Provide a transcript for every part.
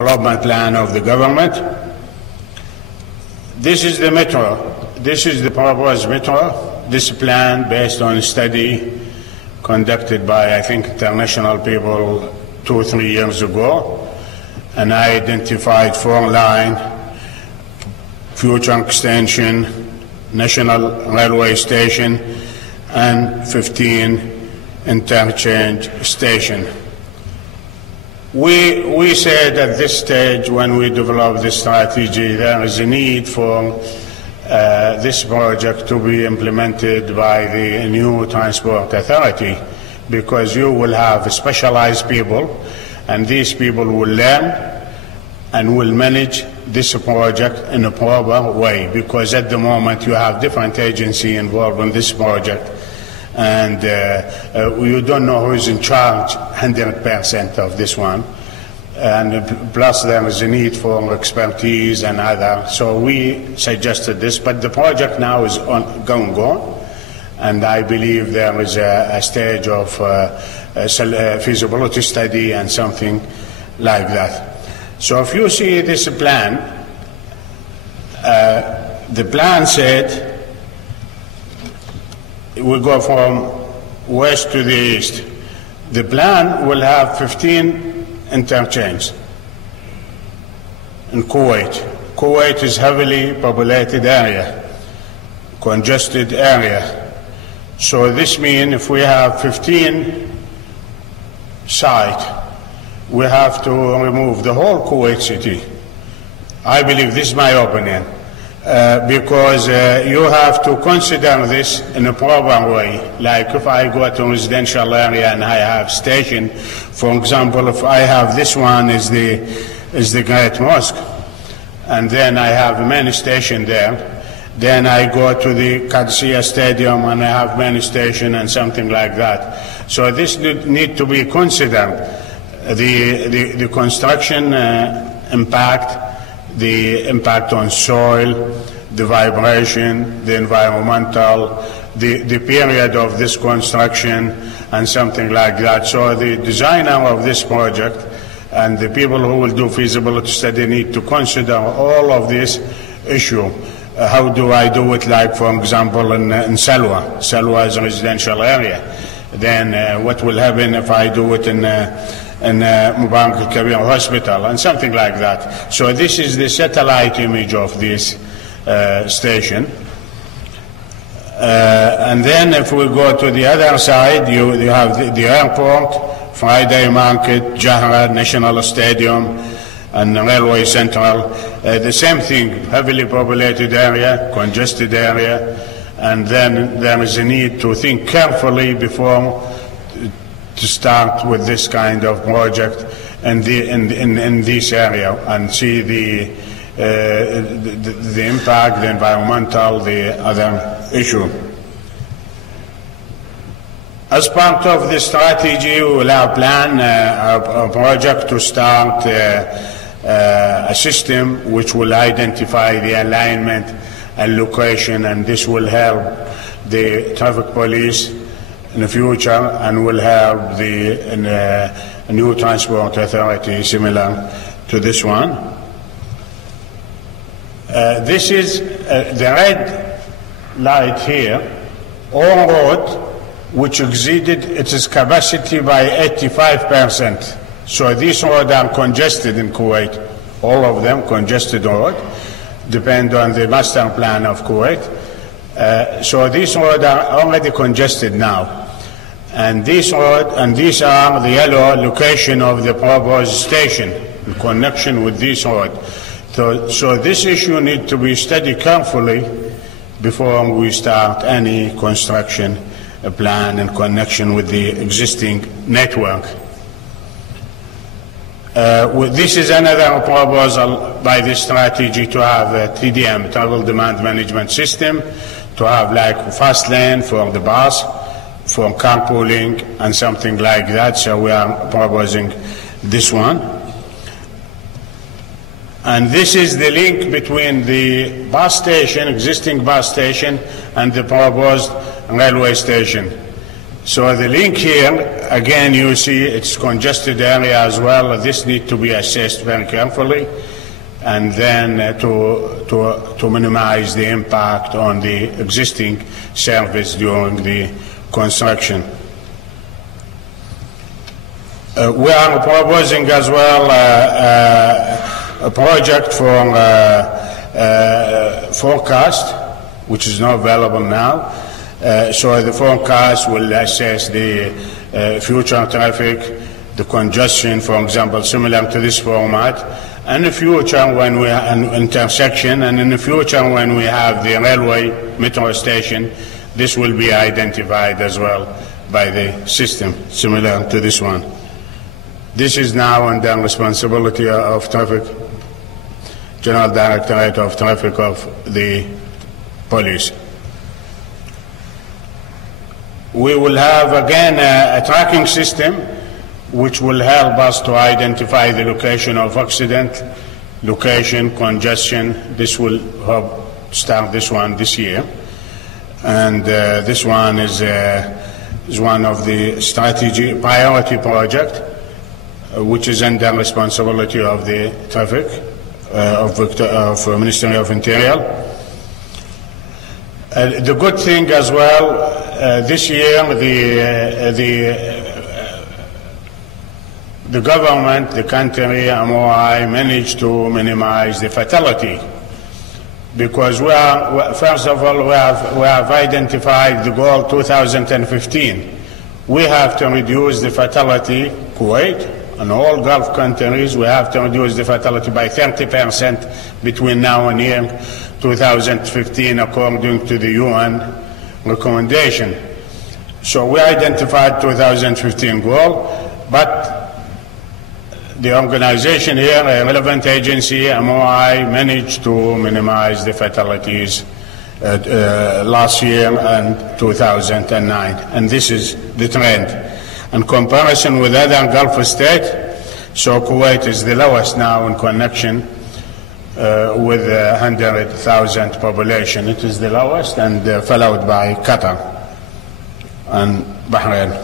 development plan of the government. This is the metro. This is the proposed metro. This plan based on a study conducted by, I think, international people 2 or 3 years ago. And I identified 4-line, future extension, national railway station, and 15 interchange station. We said at this stage when we developed this strategy there is a need for this project to be implemented by the new transport authority, because you will have specialized people and these people will learn and will manage this project in a proper way, because at the moment you have different agencies involved in this project and you don't know who is in charge 100% of this one, and plus there is a need for expertise and other. So we suggested this, but the project now is going on, and I believe there is a stage of feasibility study and something like that. So if you see this plan, the plan said we go from west to the east. The plan will have 15 interchanges in Kuwait. Kuwait is heavily populated area, congested area. So this means if we have 15 sites, we have to remove the whole Kuwait city. I believe, this is my opinion, because you have to consider this in a proper way. Like if I go to a residential area and I have station, for example, if I have this one is the Great Mosque, and then I have a main station there, then I go to the Qadsiya Stadium and I have main station and something like that. So this need to be considered. The construction impact, the impact on soil, the vibration, the environmental, the period of this construction and something like that. So the designer of this project and the people who will do feasibility study need to consider all of this issue. How do I do it, like for example in Salwa? Salwa is a residential area. Then what will happen if I do it in Mubarak al-Kabir Hospital and something like that. So this is the satellite image of this station. And then if we go to the other side, you have the airport, Friday Market, Jraiw, National Stadium, and Railway Central. The same thing, heavily populated area, congested area, and then there is a need to think carefully before to start with this kind of project in this area and see the impact, the environmental, the other issue. As part of this strategy, we will have plan a project to start a system which will identify the alignment and location, and this will help the traffic police in the future and will help the new transport authority similar to this one. This is the red light here, all road which exceeded its capacity by 85%. So these roads are congested in Kuwait, all of them congested road, depend on the master plan of Kuwait. So these roads are already congested now. And these roads, and these are the yellow location of the proposed station in connection with this road. So this issue needs to be studied carefully before we start any construction plan in connection with the existing network. This is another proposal by this strategy to have a TDM, Travel Demand Management System, to have like fast lane for the bus, for carpooling and something like that. So we are proposing this one. And this is the link between the bus station, existing bus station, and the proposed railway station. So the link here, again, you see it's congested area as well. This needs to be assessed very carefully, and then to minimize the impact on the existing service during the construction. We are proposing as well a project for forecast, which is not available now. So the forecast will assess the future traffic, the congestion, for example, similar to this format. And in the future, when we have an intersection, and in the future, when we have the railway metro station, this will be identified as well by the system, similar to this one. This is now under responsibility of Traffic, General Directorate of Traffic of the Police. We will have again a tracking system which will help us to identify the location of accident, location, congestion. This will help start this one this year. And this one is one of the strategy priority project, which is under responsibility of the traffic of Ministry of Interior. The good thing as well, this year the government, the country, MOI managed to minimize the fatality, because first of all we have identified the goal 2015. We have to reduce the fatality, Kuwait and all Gulf countries, we have to reduce the fatality by 30% between now and year 2015, according to the UN recommendation. So we identified 2015 goal, but the organization here, a relevant agency, MOI, managed to minimize the fatalities last year and 2009, and this is the trend. In comparison with other Gulf states, so Kuwait is the lowest now in connection with 100,000 population. It is the lowest, and followed by Qatar and Bahrain.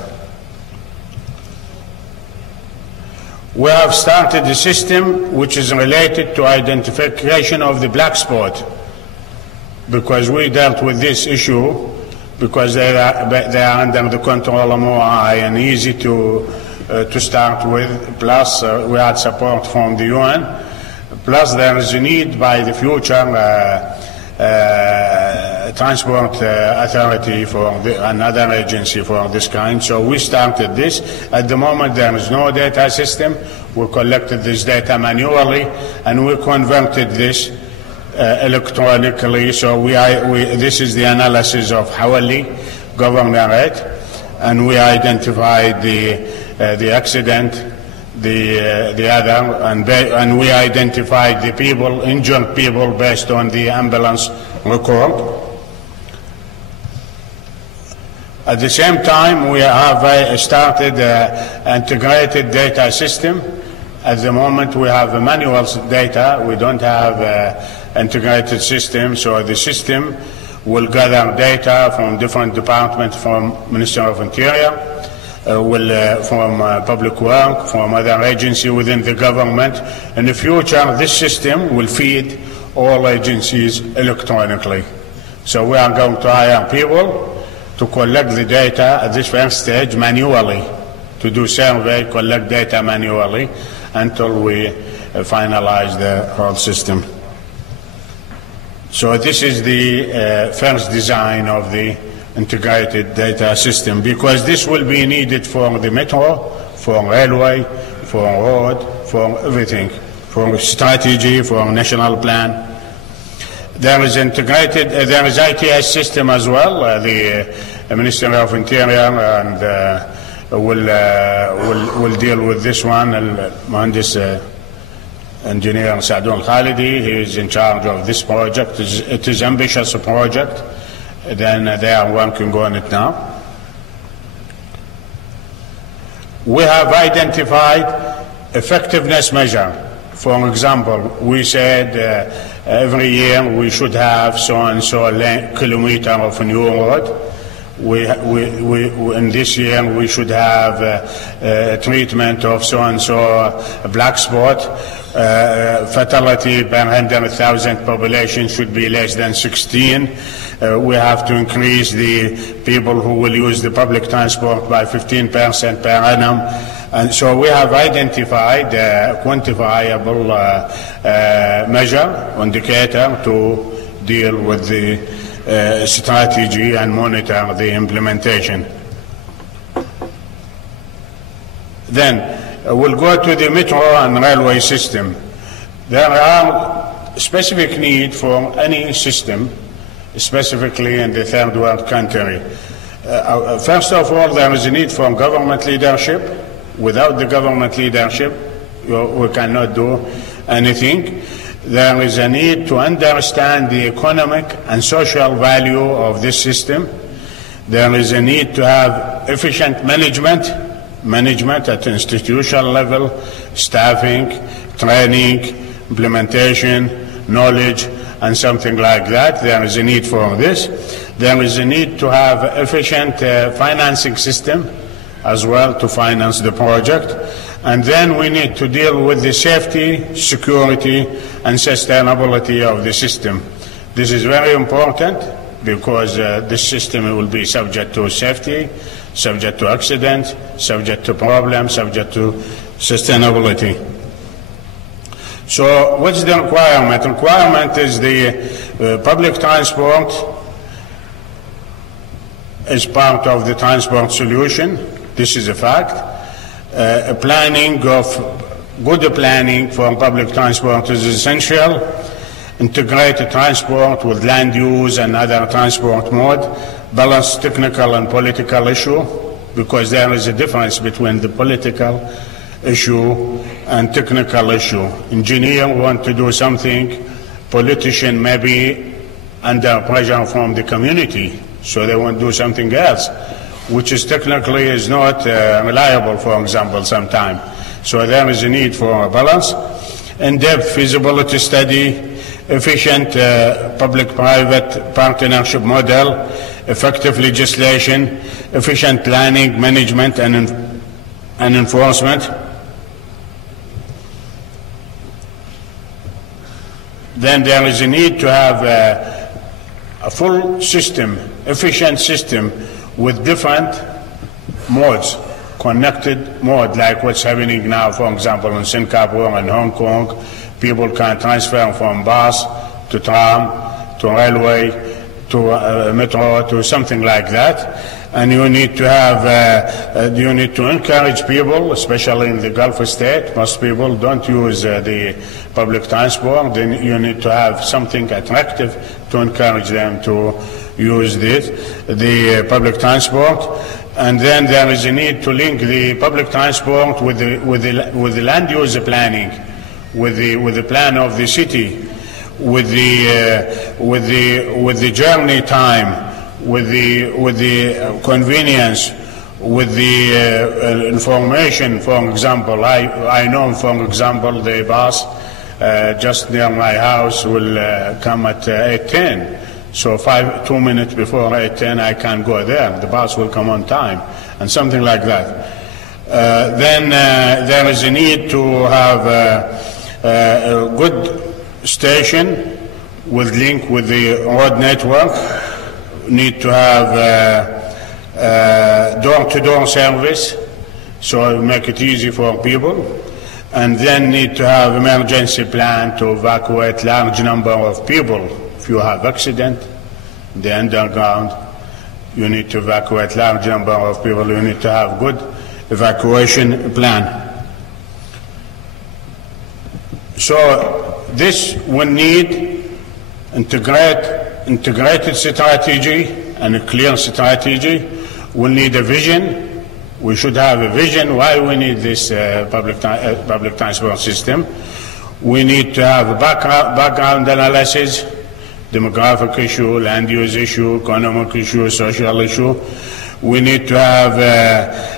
We have started a system which is related to identification of the black spot, because we dealt with this issue because they are under the control of MOI and easy to start with. Plus, we had support from the UN. Plus, there is a need by the future transport authority for another agency for this kind. So we started this. At the moment, there is no data system. We collected this data manually, and we converted this electronically. So this is the analysis of Hawali governorate, and we identified the accident, the other, and we identified the people, injured people, based on the ambulance record. At the same time, we have started an integrated data system. At the moment, we have manual data. We don't have integrated system, so the system will gather data from different departments, from Ministry of Interior, from Public Work, from other agencies within the government. In the future, this system will feed all agencies electronically. So we are going to hire people to collect the data at this first stage manually, to do survey, collect data manually, until we finalize the whole system. So this is the first design of the integrated data system, because this will be needed for the metro, for railway, for road, for everything, for strategy, for national plan. There is integrated, there is ITS system as well. The Ministry of Interior and will deal with this one. Mohandis Engineer Saadun Khalidi, he is in charge of this project. It is an ambitious project. Then they are working on it now. We have identified effectiveness measure. For example, we said every year we should have so and so kilometer of new road. In this year we should have treatment of so-and-so black spot. Fatality per 100,000 population should be less than 16. We have to increase the people who will use the public transport by 15% per annum. And so we have identified a quantifiable measure, indicator to deal with the strategy and monitor the implementation. Then we'll go to the metro and railway system. There are specific need for any system, specifically in the third world country. First of all, there is a need for government leadership. Without the government leadership, we cannot do anything. There is a need to understand the economic and social value of this system. There is a need to have efficient management at institutional level, staffing, training, implementation, knowledge, and something like that. There is a need for this. There is a need to have efficient financing system as well to finance the project. And then we need to deal with the safety, security, and sustainability of the system. This is very important because this system will be subject to safety, subject to accidents, subject to problems, subject to sustainability. So what's the requirement? The requirement is the public transport is part of the transport solution. This is a fact. Good planning for public transport is essential. Integrated transport with land use and other transport mode. Balance technical and political issue, because there is a difference between the political issue and technical issue. Engineer want to do something, politician may be under pressure from the community, so they want to do something else, which is technically is not reliable, for example, sometimes. So there is a need for a balance. In-depth feasibility study, efficient public-private partnership model, effective legislation, efficient planning, management, and enforcement. Then there is a need to have a full system, efficient system, with different modes, connected mode, like what's happening now, for example, in Singapore and Hong Kong. People can transfer from bus to tram to railway to metro to something like that. And you need to have, you need to encourage people, especially in the Gulf state. Most people don't use the public transport. Then you need to have something attractive to encourage them to use the public transport. And then there is a need to link the public transport with the land use planning, with the plan of the city, with the journey time, with the convenience, with the information. For example, I know, for example, the bus just near my house will come at 8:10. So 2 minutes before 8:10 I can go there. The bus will come on time, and something like that. Then there is a need to have a good station with link with the road network. Need to have door-to-door service, so make it easy for people. And then need to have emergency plan to evacuate large number of people. If you have accident, the underground, you need to evacuate large number of people. You need to have good evacuation plan. So this will need integrated strategy and a clear strategy. We'll need a vision. We should have a vision why we need this public transport system. We need to have a background analysis, demographic issue, land use issue, economic issue, social issue. We need to have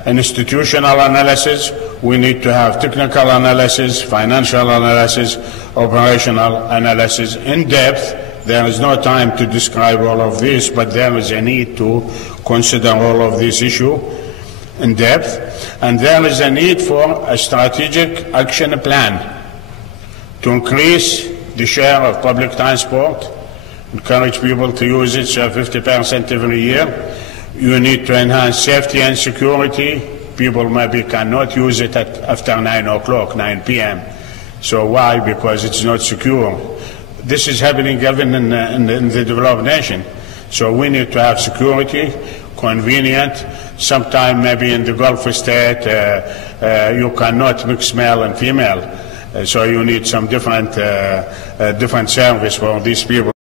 an institutional analysis. We need to have technical analysis, financial analysis, operational analysis, in depth, There is no time to describe all of this, but there is a need to consider all of this issue in depth, and there is a need for a strategic action plan to increase the share of public transport, encourage people to use it 50% every year. You need to enhance safety and security. People maybe cannot use it after 9 o'clock, 9 p.m. So why? Because it's not secure. This is happening even in the developed nation. So we need to have security, convenient. Sometime maybe in the Gulf state you cannot mix male and female. So you need some different service for these people.